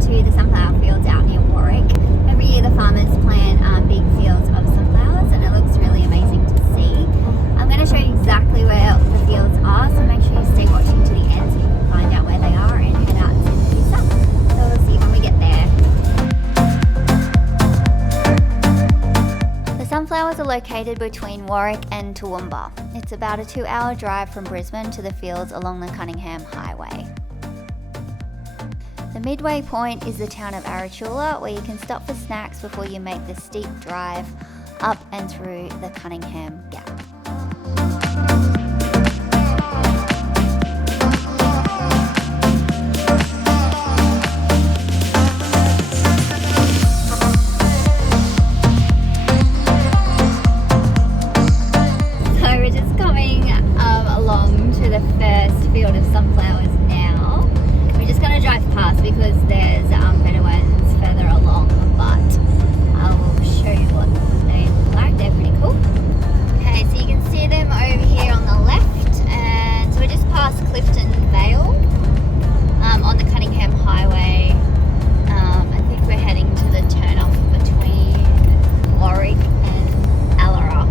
to the sunflower fields out near Warwick. Every year the farmers plant big fields of sunflowers and it looks really amazing to see. I'm going to show you exactly where the fields are, so make sure you stay watching to the end so you can find out where they are and head out and see the stuff. So we'll see when we get there. The sunflowers are located between Warwick and Toowoomba. It's about a 2-hour drive from Brisbane to the fields along the Cunningham Highway. The midway point is the town of Arachula, where you can stop for snacks before you make the steep drive up and through the Cunningham Gap. So we're just coming along to the first field of sunflowers now. We're just going to drive past because there's better ones further along, but I will show you what they look like. They're pretty cool. Okay, so you can see them over here on the left, and so we're just past Clifton Vale on the Cunningham Highway. I think we're heading to the turn off between Warwick and Allara.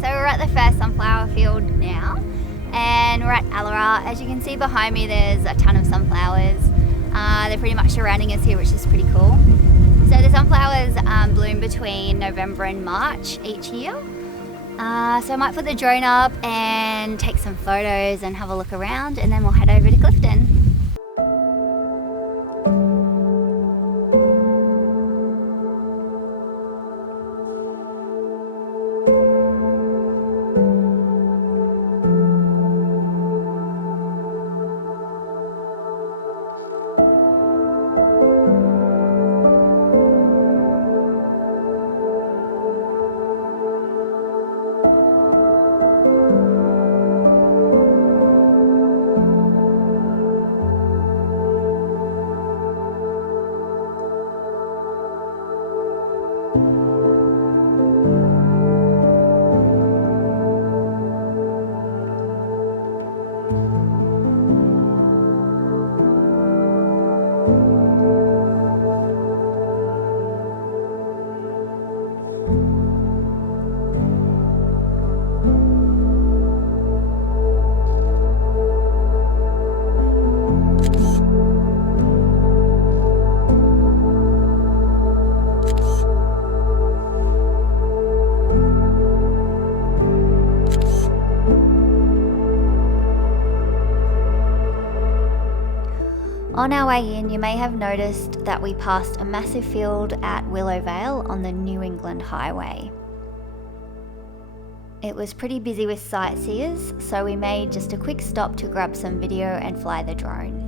So we're at the first sunflower field now, and we're at Allara. As you can see behind me, there's a ton of sunflowers. They're pretty much surrounding us here, which is pretty cool. So the sunflowers bloom between November and March each year. So I might put the drone up and take some photos and have a look around, and then we'll head over to Clifton. On our way in, you may have noticed that we passed a massive field at Willow Vale on the New England Highway. It was pretty busy with sightseers, so we made just a quick stop to grab some video and fly the drone.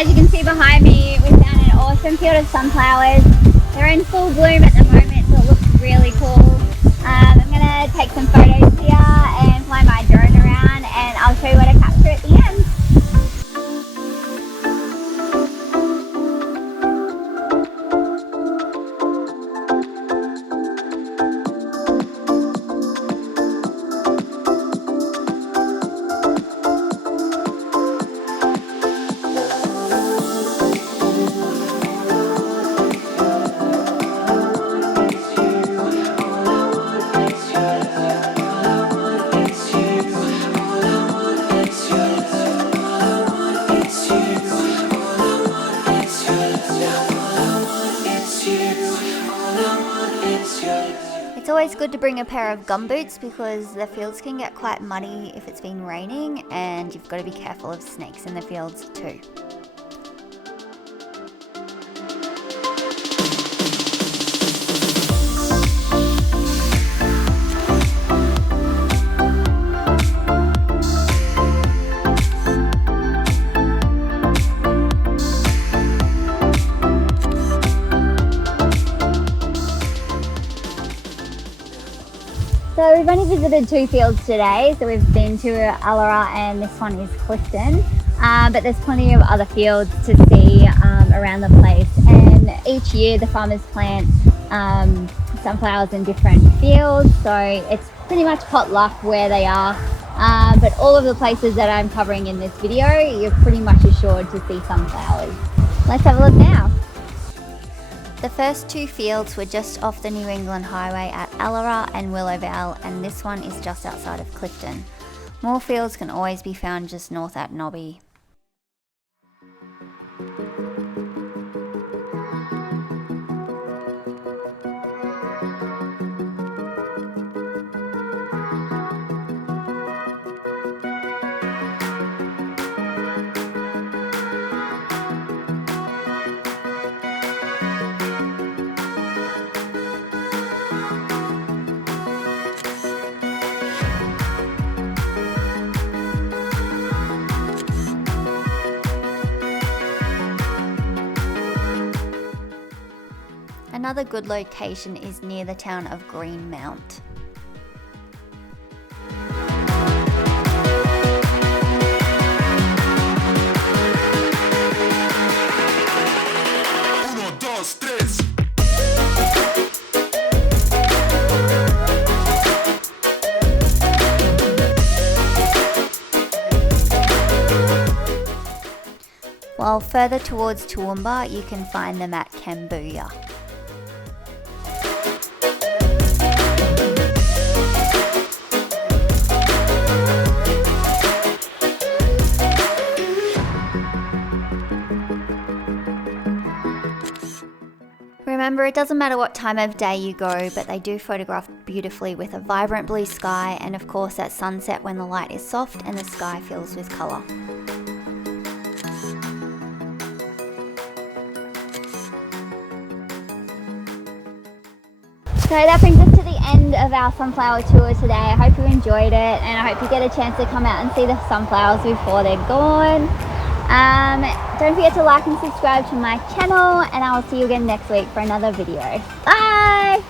As you can see behind me, we found an awesome field of sunflowers. They're in full bloom at the moment, so it looks really cool. I'm going to take some photos here and fly my drone around, and I'll show you what I capture at the end. It's always good to bring a pair of gumboots because the fields can get quite muddy if it's been raining, and you've got to be careful of snakes in the fields too. So we've only visited 2 fields today. So we've been to Allara and this one is Clifton. But there's plenty of other fields to see around the place. And each year the farmers plant sunflowers in different fields. So it's pretty much pot luck where they are. But all of the places that I'm covering in this video, you're pretty much assured to see sunflowers. Let's have a look now. The first 2 fields were just off the New England Highway at Allara and Willowvale, and this one is just outside of Clifton. More fields can always be found just north at Nobby. Another good location is near the town of Greenmount. While further towards Toowoomba, you can find them at Cambodia. Remember, it doesn't matter what time of day you go, but they do photograph beautifully with a vibrant blue sky, and of course at sunset when the light is soft and the sky fills with colour. So that brings us to the end of our sunflower tour today. I hope you enjoyed it, and I hope you get a chance to come out and see the sunflowers before they're gone. Don't forget to like and subscribe to my channel, and I will see you again next week for another video. Bye!